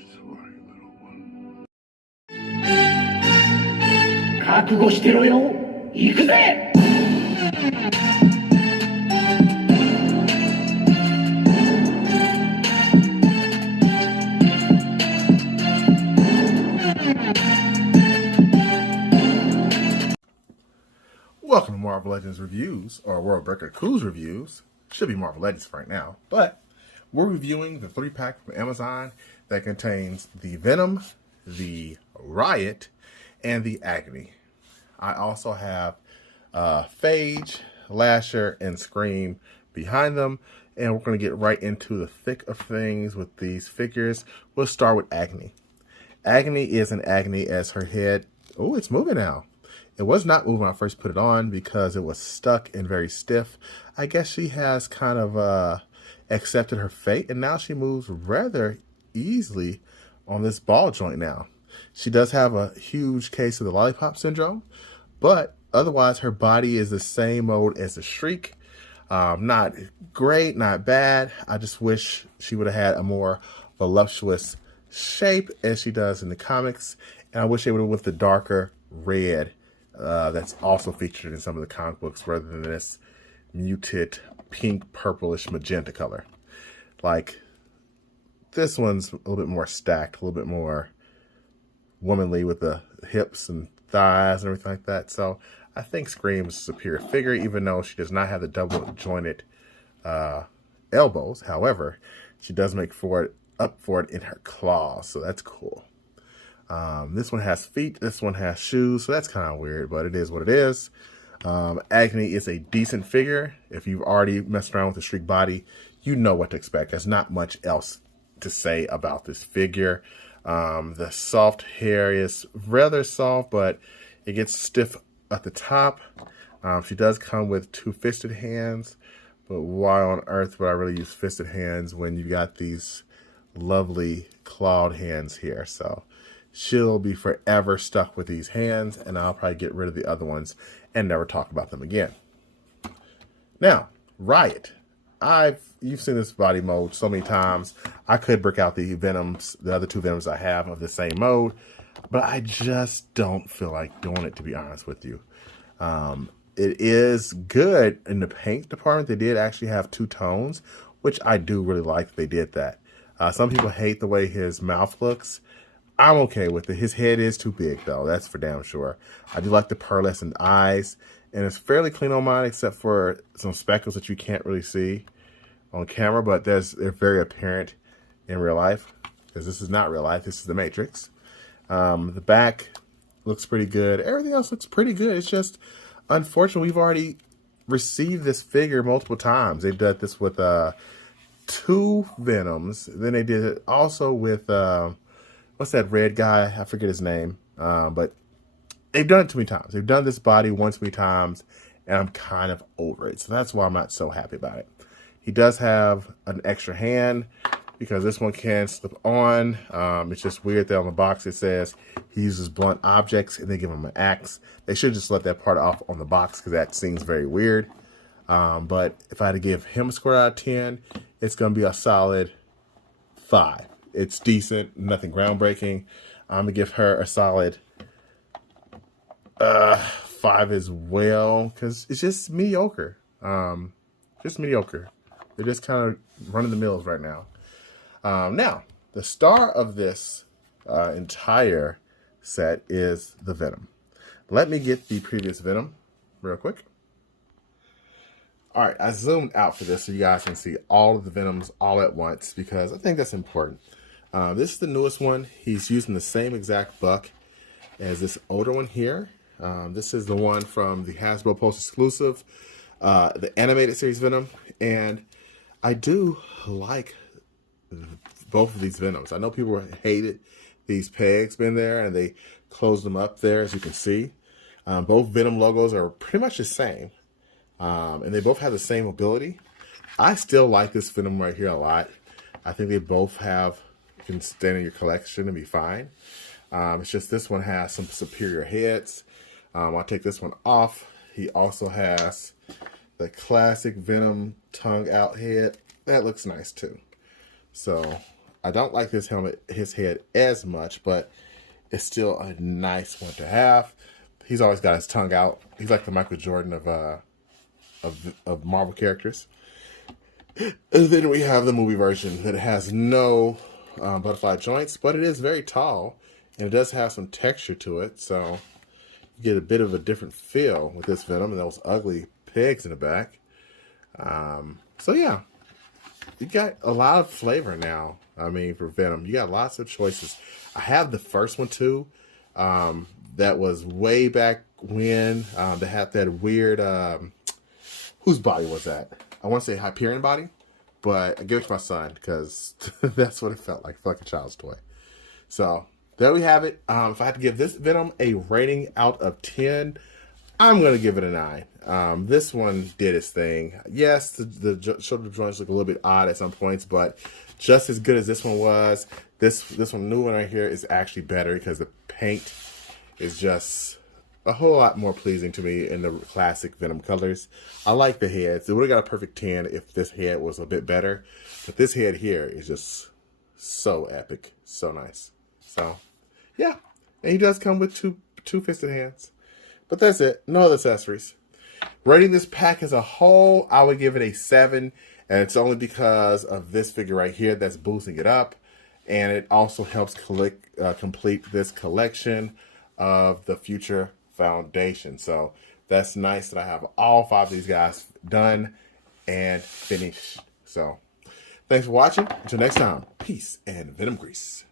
Sorry, little one. 覚悟してろよ。行くぜ。Welcome to Marvel Legends Reviews, or World Record Cruise Reviews. Should be Marvel Legends right now, but we're reviewing the 3-pack from Amazon that contains the Venom, the Riot, and the Agony. I also have Phage, Lasher, and Scream behind them, and we're going to get right into the thick of things with these figures. We'll start with Agony. Agony is an agony as her head... Oh, it's moving now. It was not moving when I first put it on because it was stuck and very stiff. I guess she has kind of accepted her fate, and now she moves rather easily on this ball joint now. She does have a huge case of the lollipop syndrome, but otherwise her body is the same mode as the Shriek. Not great, not bad. I just wish she would have had a more voluptuous shape as she does in the comics, and I wish they would have went the darker red that's also featured in some of the comic books rather than this muted pink, purplish, magenta color. Like, this one's a little bit more stacked, a little bit more womanly with the hips and thighs and everything like that. So I think Scream is a superior figure, even though she does not have the double jointed elbows. However, she does make up for it in her claws, so that's cool. This one has feet, this one has shoes, so that's kind of weird, but it is what it is. Agony is a decent figure. If you've already messed around with the Shriek body, you know what to expect. There's not much else to say about this figure. The soft hair is rather soft, but it gets stiff at the top. She does come with 2 fisted hands, but why on earth would I really use fisted hands when you got these lovely clawed hands here? So she'll be forever stuck with these hands, and I'll probably get rid of the other ones and never talk about them again. Now, Riot. You've seen this body mode so many times. I could break out the Venoms, the other 2 Venoms I have of the same mode, but I just don't feel like doing it, to be honest with you. It is good in the paint department. They did actually have 2 tones, which I do really like they did that. Some people hate the way his mouth looks. I'm okay with it. His head is too big, though. That's for damn sure. I do like the pearlescent eyes, and it's fairly clean on mine, except for some speckles that you can't really see on camera, but they're very apparent in real life, because this is not real life. This is the Matrix. The back looks pretty good. Everything else looks pretty good. It's just, unfortunately, we've already received this figure multiple times. They did this with 2 Venoms. Then they did it also with... what's that red guy? I forget his name. But they've done it too many times. They've done this body one too many times, and I'm kind of over it. So that's why I'm not so happy about it. He does have an extra hand because this one can slip on. It's just weird that on the box it says he uses blunt objects, and they give him an axe. They should just let that part off on the box because that seems very weird. But if I had to give him a score out of 10, it's going to be a solid 5. It's decent, nothing groundbreaking. I'm gonna give her a solid 5 as well, because it's just mediocre. Just mediocre. They're just kind of running the mills right now. Now, the star of this entire set is the Venom. Let me get the previous Venom real quick. All right, I zoomed out for this so you guys can see all of the Venoms all at once because I think that's important. This is the newest one. He's using the same exact buck as this older one here. This is the one from the Hasbro Pulse exclusive, the animated series Venom. And I do like both of these Venoms. I know people hated these pegs been there and they closed them up there, as you can see. Both Venom logos are pretty much the same. And they both have the same ability. I still like this Venom right here a lot. I think they both can stand in your collection and be fine. It's just this one has some superior heads. I'll take this one off. He also has the classic Venom tongue out head. That looks nice too. So I don't like his helmet, his head as much, but it's still a nice one to have. He's always got his tongue out. He's like the Michael Jordan of Marvel characters. And then we have the movie version that has no butterfly joints, but it is very tall, and it does have some texture to it, so you get a bit of a different feel with this Venom and those ugly pigs in the back. So yeah, you got a lot of flavor now. I mean, for Venom, you got lots of choices. I have the first one too. That was way back when. They had that weird. Whose body was that? I want to say Hyperion body, but I gave it to my son because that's what it felt like a child's toy. So there we have it. If I had to give this Venom a rating out of 10, I'm going to give it a 9. This one did its thing. Yes, the shoulder joints look a little bit odd at some points, but just as good as this one was, this one, new one right here, is actually better because the paint is just a whole lot more pleasing to me in the classic Venom colors. I like the heads. It would have got a perfect 10 if this head was a bit better, but this head here is just so epic, so nice. So yeah, and he does come with two-fisted hands. But that's it. No other accessories. Rating this pack as a whole, I would give it a 7. And it's only because of this figure right here that's boosting it up. And it also helps complete this collection of the Future Foundation. So that's nice that I have all 5 of these guys done and finished. So thanks for watching. Until next time, peace and Venom grease.